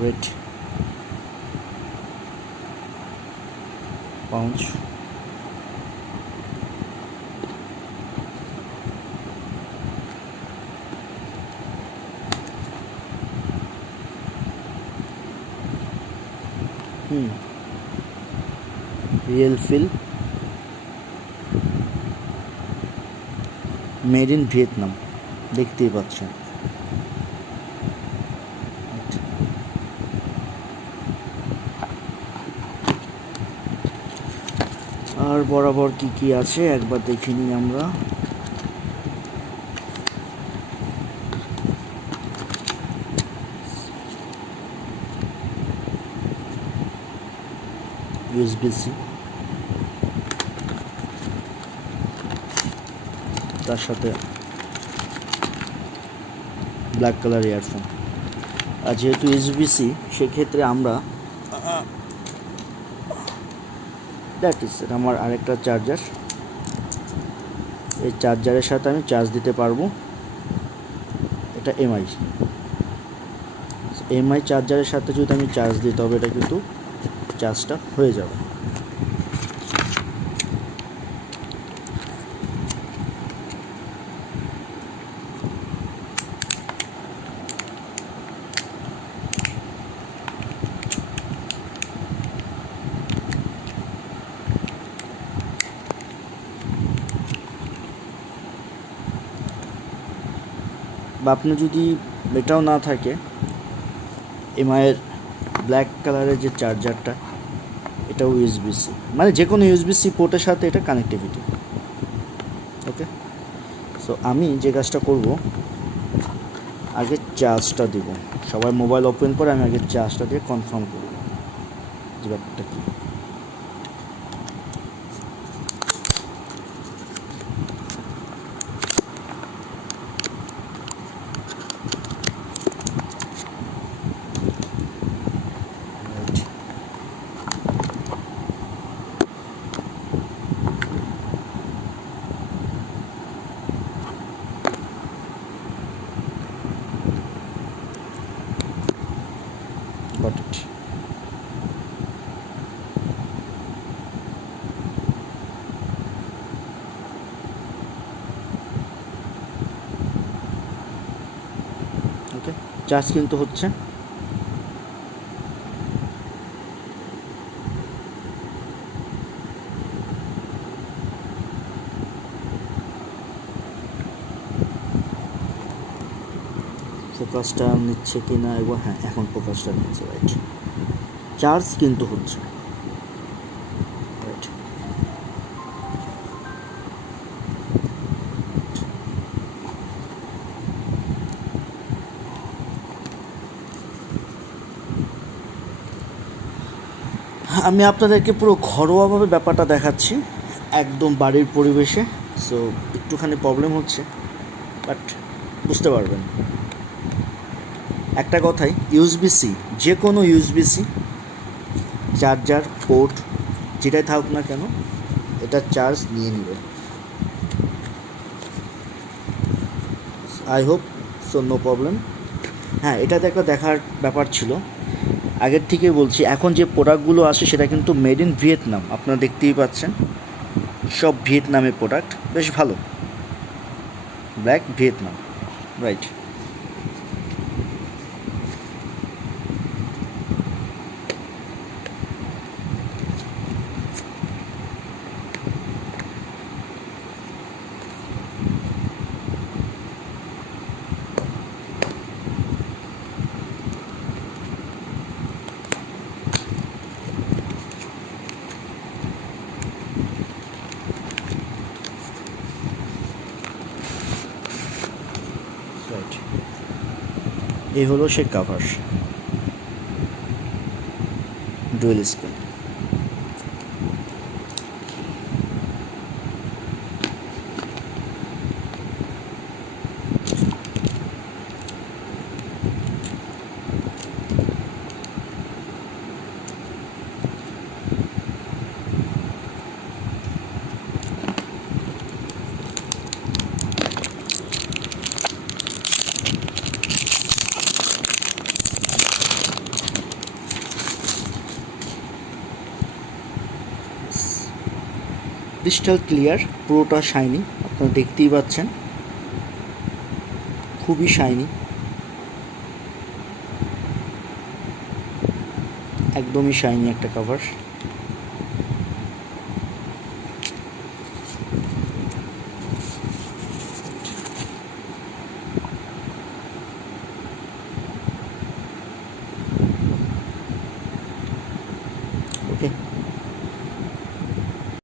wait, bounce, real feel, made in Vietnam, দেখতেই পাচ্ছেন। আর বরাবর কি কি আছে একবার দেখে নিই আমরা। USB-C, তার সাথে ব্ল্যাক কালার ইয়ারফোন। আর যেহেতু USB-C সেক্ষেত্রে আমরা দ্যাট ইজ আমার আরেকটা চার্জার, এই চার্জারের সাথে আমি চার্জ দিতে পারবো। এটা এমআই চার্জারের সাথে যদি আমি চার্জ দিই তবে এটা কিন্তু চার্জটা হয়ে যাবে। বা আপনি যদি এটাও না থাকে, এমআইয়ের ব্ল্যাক কালারের যে চার্জারটা, এটাও USB-C, মানে যে কোনো USB-C পোর্টের সাথে এটা কানেক্টিভিটি। ওকে, সো আমি যে কাজটা করব, আগে চার্জটা দিব। সবাই মোবাইল ওপেন করে আমি আগে চার্জটা দিয়ে কনফার্ম করব যে ব্যাপারটা কী। Got it. ওকে, চার্জ কিন্তু হচ্ছে। ফোকাসটা নিচ্ছে কি না একবার, হ্যাঁ এখন ফোকাসটা নিচ্ছে, রাইট। চার্জ কিন্তু হচ্ছে, রাইট। আমি আপনাদেরকে পুরো ঘরোয়াভাবে ব্যাপারটা দেখাচ্ছি, একদম বাড়ির পরিবেশে। সো একটুখানি প্রবলেম হচ্ছে, বাট বুঝতে পারবেন। একটা কথাই, USB-C, যে কোনো USB-C চার্জার পোর্ট যেটাই থাকুক না কেন, এটা চার্জ নিয়ে নেবে। I hope so, no problem. হ্যাঁ, এটাতে একটা দেখার ব্যাপার ছিল, আগের থেকে বলছি, এখন যে প্রোডাক্টগুলো আসে সেটা কিন্তু মেড ইন ভিয়েতনাম। আপনারা দেখতেই পাচ্ছেন সব ভিয়েতনামের প্রোডাক্ট, বেশ ভালো। Black Vietnam, right. রাইট, এই হলো সে cover, dual screen. Crystal clear, পুরোটা শাইনি, আপনারা দেখতেই পাচ্ছেন, খুবই শাইনি, একদমই শাইনি একটা কভার।